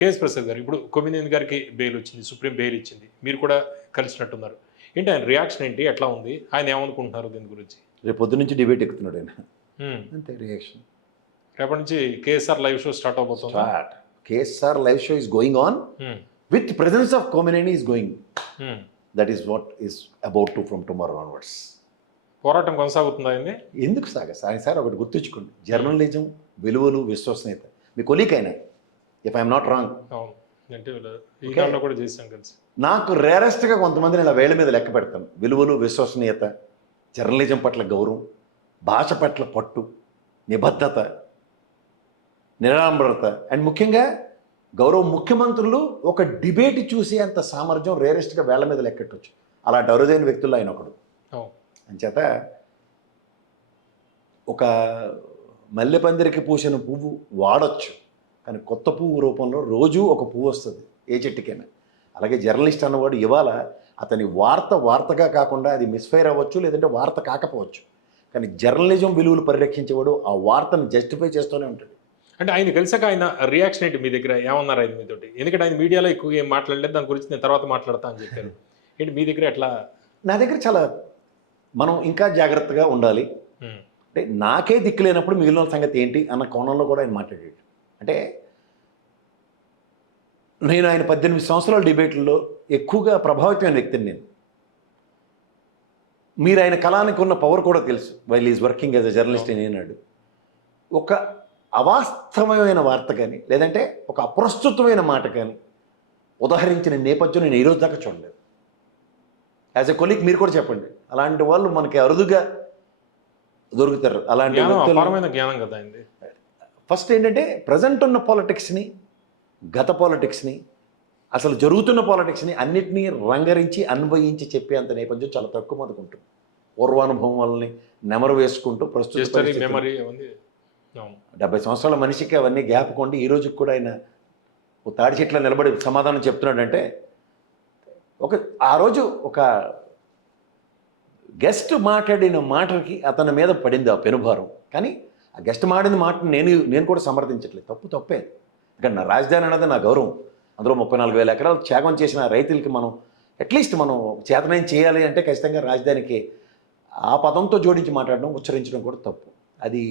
KS Prasad గారు ఇప్పుడు కొమ్మినేని గారికి బెయిల్ వచ్చింది. సుప్రీం బెయిల్ ఇచ్చింది. మీరు కూడా కలిసినట్టున్నారు. ఏంటి ఆయన రియాక్షన్ ఏంటి? ఎట్లా ఉంది? ఆయన ఏమనుకుంటున్నారు దీని గురించి? రేపు పొద్దు నుంచి డిబేట్ ఎక్కుతున్నాడు ఆయన. హ్మ్. అంతే రియాక్షన్. రేపటి నుంచి కేఎస్ఆర్ లైవ్ షో స్టార్ట్ అవబోతుందా? Start. KSR live show is going on hmm. With presence of Kommineni is going. Hmm. That is what is about to from tomorrow onwards. పోరాటం కొనసాగుతుందా అయింది? ఎందుకు సార్ ఒకటి గుర్తుంచుకోండి, జర్నలిజం విలువలు విశ్వసనీయత మీ కొలీక్ అయినా, ఇఫ్ ఐఎమ్ నాట్ రాంగ్. అవును. అంటే ఈ కాలంలో కూడా చేసాం కలిసి. నాకు రేరెస్ట్గా కొంతమందిని ఇలా వేళ్ల మీద లెక్క పెడతాను. విలువలు విశ్వసనీయత, జర్నలిజం పట్ల గౌరవం, భాష పట్ల పట్టు, నిబద్ధత, నిరాడంబరత, అండ్ ముఖ్యంగా గౌరవ ముఖ్యమంత్రులు ఒక డిబేట్ చూసి అంత సామర్థ్యం రేరెస్ట్గా వేళ్ల మీద లెక్కెట్టవచ్చు. అలాంటి అరుదైన వ్యక్తుల్లో ఆయన ఒకడు. అంచేత ఒక మల్లెపందిరికి పూసిన పువ్వు వాడచ్చు, కానీ కొత్త పువ్వు రూపంలో రోజు ఒక పువ్వు వస్తుంది ఏ చెట్టుకైనా. అలాగే జర్నలిస్ట్ అన్నవాడు ఇవాళ అతని వార్తగా కాకుండా అది మిస్ఫైర్ అవ్వచ్చు, లేదంటే వార్త కాకపోవచ్చు, కానీ జర్నలిజం విలువలు పరిరక్షించేవాడు ఆ వార్తను జస్టిఫై చేస్తూనే ఉంటాడు. అంటే ఆయన కలిసాక ఆయన రియాక్షన్ ఏంటి మీ దగ్గర? ఏమన్నారు ఆయన మీతోటి? ఎందుకంటే ఆయన మీడియాలో ఎక్కువగా ఏం మాట్లాడలేదు, దాని గురించి నేను తర్వాత మాట్లాడతా అని చెప్పారు. ఏంటి మీ దగ్గర ఎట్లా? నా దగ్గర చాలా మనం ఇంకా జాగ్రత్తగా ఉండాలి, అంటే నాకే దిక్కు లేనప్పుడు మిగిలిన సంగతి ఏంటి అన్న కోణంలో కూడా ఆయన మాట్లాడాడు. అంటే నేను ఆయన 18 సంవత్సరాల డిబేట్లలో ఎక్కువగా ప్రభావితమైన వ్యక్తిని నేను. మీరు ఆయన కళానికి ఉన్న పవర్ కూడా తెలుసు. While is working as a journalist అని అన్నాడు. ఒక అవాస్తవమైన వార్త కానీ, లేదంటే ఒక అప్రస్తుతమైన మాట కానీ ఉదాహరించిన నేపథ్యం నేను ఈరోజు దాకా చూడలేదు. యాజ్ ఎ కొలీగ్ మీరు కూడా చెప్పండి, అలాంటి వాళ్ళు మనకి అరుదుగా దొరుకుతారు. అలాంటి జ్ఞానం కదా అండి. ఫస్ట్ ఏంటంటే ప్రజెంట్ ఉన్న పాలిటిక్స్ని, గత పాలిటిక్స్ని, అసలు జరుగుతున్న పాలిటిక్స్ని అన్నిటినీ రంగరించి అన్వయించి చెప్పేంత నేపథ్యం చాలా తక్కువ మందికి ఉంటుంది. పూర్వానుభవం వాళ్ళని నెమరు వేసుకుంటూ ప్రస్తుత 70 సంవత్సరాల మనిషికి అవన్నీ జ్ఞాపకండి. ఈ రోజుకి కూడా ఆయన తాడి చెట్ల నిలబడి సమాధానం చెప్తున్నాడంటే ఆ రోజు ఒక గెస్ట్ మాట్లాడిన మాటకి అతని మీద పడింది ఆ పెనుభారం. కానీ ఆ గెస్ట్ మాడిన మాటను నేను కూడా సమర్థించట్లేదు. తప్పే. ఇక్కడ నా రాజధాని అన్నది నా గౌరవం. అందులో 34,000 ఎకరాలు త్యాగం చేసిన రైతులకి మనం అట్లీస్ట్ మనం చేతనేం చేయాలి అంటే ఖచ్చితంగా రాజధానికి ఆ పదంతో జోడించి మాట్లాడడం, ఉచ్చరించడం కూడా తప్పు. అది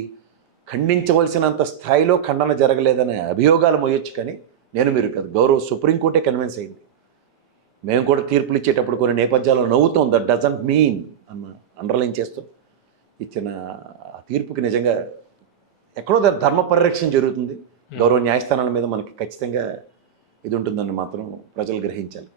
ఖండించవలసినంత స్థాయిలో ఖండన జరగలేదనే అభియోగాలు మోయొచ్చు, కానీ మీరు కాదు, గౌరవ సుప్రీంకోర్టే కన్విన్స్ అయింది. మేము కూడా తీర్పులు ఇచ్చేటప్పుడు కొన్ని నేపథ్యాల్లో నవ్వుతాం. దట్ డజంట్ మీన్ అన్న అండర్లైన్ చేస్తూ ఇచ్చిన ఆ తీర్పుకి నిజంగా ఎక్కడో ధర్మ పరిరక్షణ జరుగుతుంది. గౌరవ న్యాయస్థానాల మీద మనకి ఖచ్చితంగా ఇది ఉంటుందని మాత్రం ప్రజలు గ్రహించాలి.